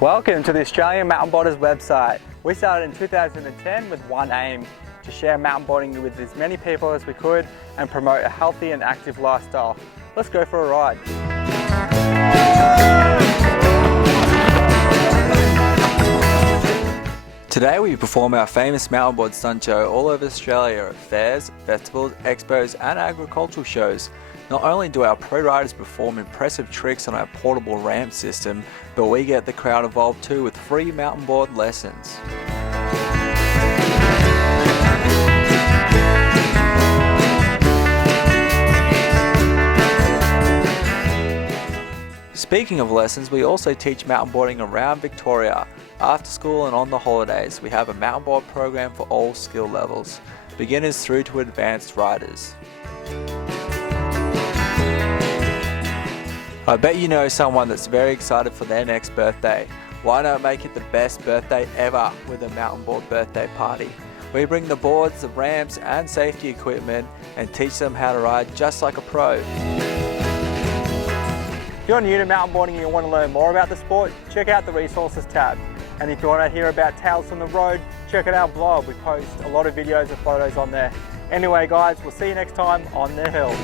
Welcome to the Australian Mountainboarders website. We started in 2010 with one aim: to share mountainboarding with as many people as we could and promote a healthy and active lifestyle. Let's go for a ride. Today we perform our famous mountainboard stunt show all over Australia at fairs, festivals, expos and agricultural shows. Not only do our pro riders perform impressive tricks on our portable ramp system, but we get the crowd involved too with free mountainboard lessons. Speaking of lessons, we also teach mountainboarding around Victoria. After school and on the holidays, we have a mountainboard program for all skill levels, beginners through to advanced riders. I bet you know someone that's very excited for their next birthday. Why not make it the best birthday ever with a mountainboard birthday party? We bring the boards, the ramps and safety equipment and teach them how to ride just like a pro. If you're new to mountainboarding and you want to learn more about the sport, check out the resources tab. And if you want to hear about tales from the road, check out our blog. We post a lot of videos and photos on there. Anyway guys, we'll see you next time on the hill.